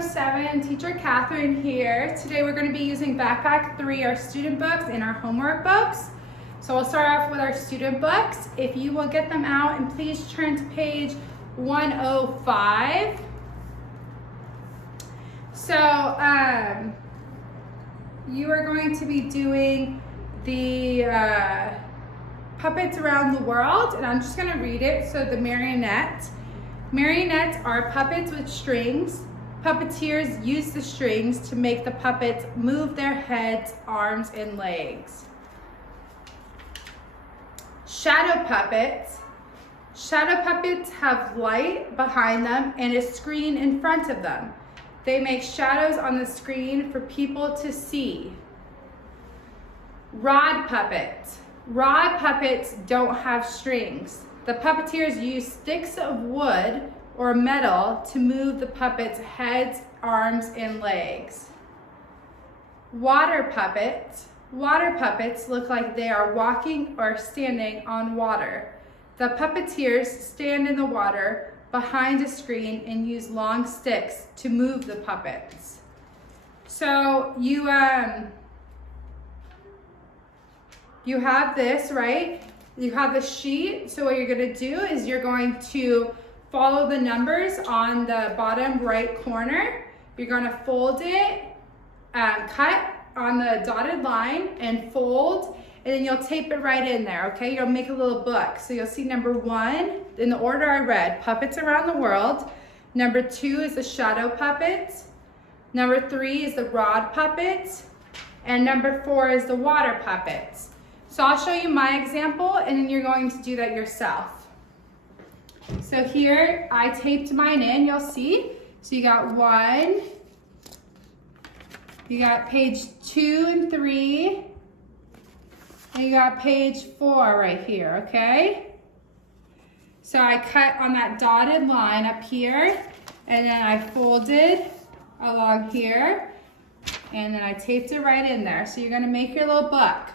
107, Teacher Catherine here. Today we're going to be using Backpack 3, our student books and our homework books. So we'll start off with our student books. If you will get them out and please turn to page 105. So you are going to be doing the puppets around the world, and I'm just going to read it. So the marionette. Marionettes are puppets with strings. Puppeteers use the strings to make the puppets move their heads, arms, and legs. Shadow puppets. Shadow puppets have light behind them and a screen in front of them. They make shadows on the screen for people to see. Rod puppets. Rod puppets don't have strings. The puppeteers use sticks of wood or metal to move the puppets' heads, arms, and legs. Water puppets. Water puppets look like they are walking or standing on water. The puppeteers stand in the water behind a screen and use long sticks to move the puppets. So you have this, right? You have the sheet, so what you're going to do is you're going to follow the numbers on the bottom right corner. You're going to fold it, cut on the dotted line and fold, and then you'll tape it right in there, okay? You'll make a little book. So you'll see number 1, in the order I read, puppets around the world. Number 2 is the shadow puppets. Number 3 is the rod puppets. And number 4 is the water puppets. So I'll show you my example, and then you're going to do that yourself. So here, I taped mine in, you'll see. So you got 1, you got page 2 and 3, and you got page 4 right here, okay? So I cut on that dotted line up here, and then I folded along here, and then I taped it right in there. So you're gonna make your little book.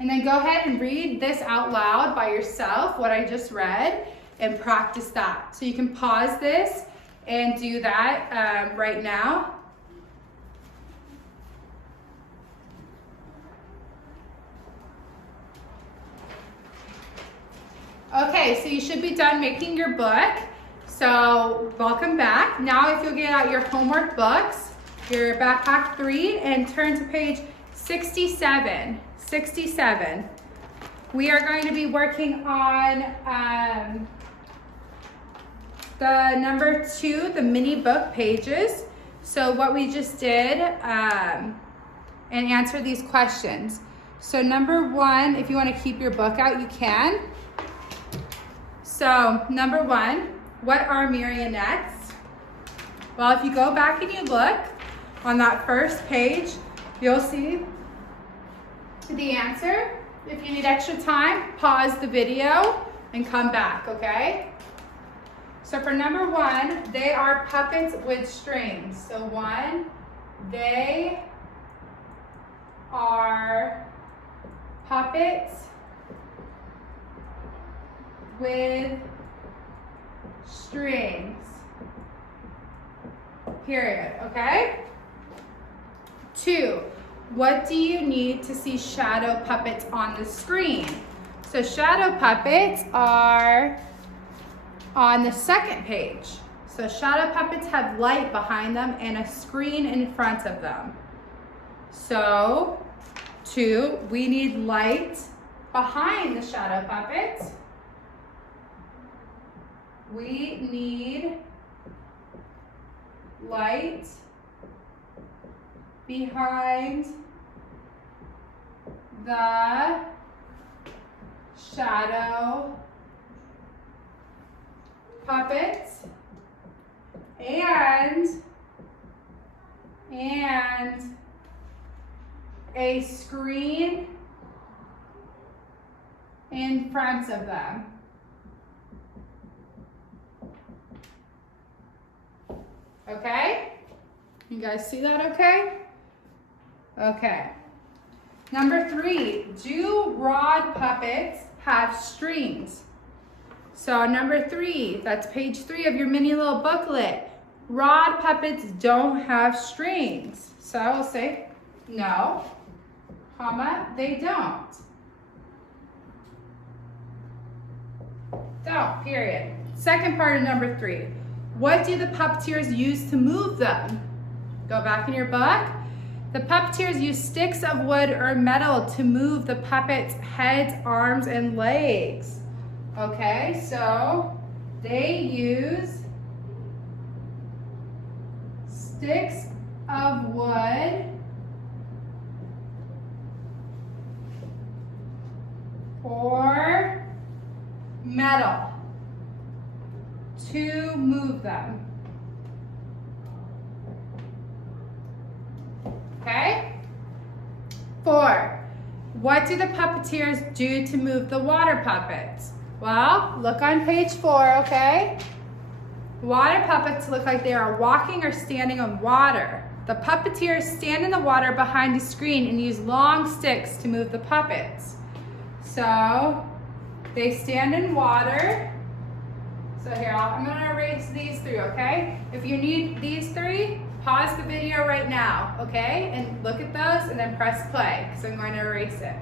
And then go ahead and read this out loud by yourself, what I just read, and practice that. So you can pause this and do that right now. Okay, so you should be done making your book. So welcome back. Now if you'll get out your homework books, your Backpack 3, and turn to page 67. 67. We are going to be working on the number 2, the mini book pages. So what we just did, and answer these questions. So number 1, if you want to keep your book out, you can. So number 1, what are marionettes? Well, if you go back and you look on that first page, you'll see the answer. If you need extra time, pause the video and come back, okay? So for number 1, they are puppets with strings. So 1, they are puppets with strings, period, okay? 2, what do you need to see shadow puppets on the screen? So shadow puppets are on the second page. So shadow puppets have light behind them and a screen in front of them. So 2, we need light behind the shadow puppets. We need light behind the shadow puppets and a screen in front of them. Okay? You guys see that okay? Okay. Number 3, do rod puppets have strings? So number 3, that's page 3 of your mini little booklet. rod puppets don't have strings. So I will say no, comma, they don't. Don't, period. Second part of number 3. What do the puppeteers use to move them? Go back in your book. The puppeteers use sticks of wood or metal to move the puppets' heads, arms, and legs. Okay, so they use sticks of wood or metal to move them. Okay? 4. What do the puppeteers do to move the water puppets? Well, look on page 4, okay? Water puppets look like they are walking or standing on water. The puppeteers stand in the water behind a screen and use long sticks to move the puppets. So, they stand in water. So here, I'm gonna erase these 3, okay? If you need these 3, pause the video right now, okay? And look at those and then press play, because I'm going to erase it.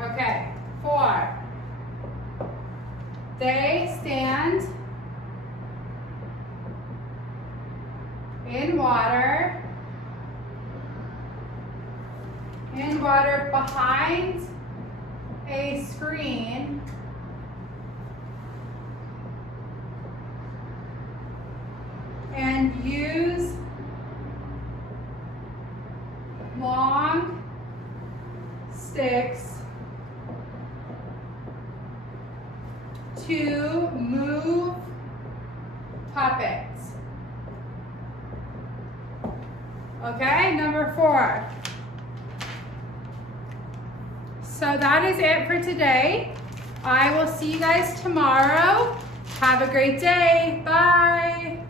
Okay, 4. They stand in water behind a screen and use long sticks to move puppets. Okay, number 4. So that is it for today. I will see you guys tomorrow. Have a great day. Bye.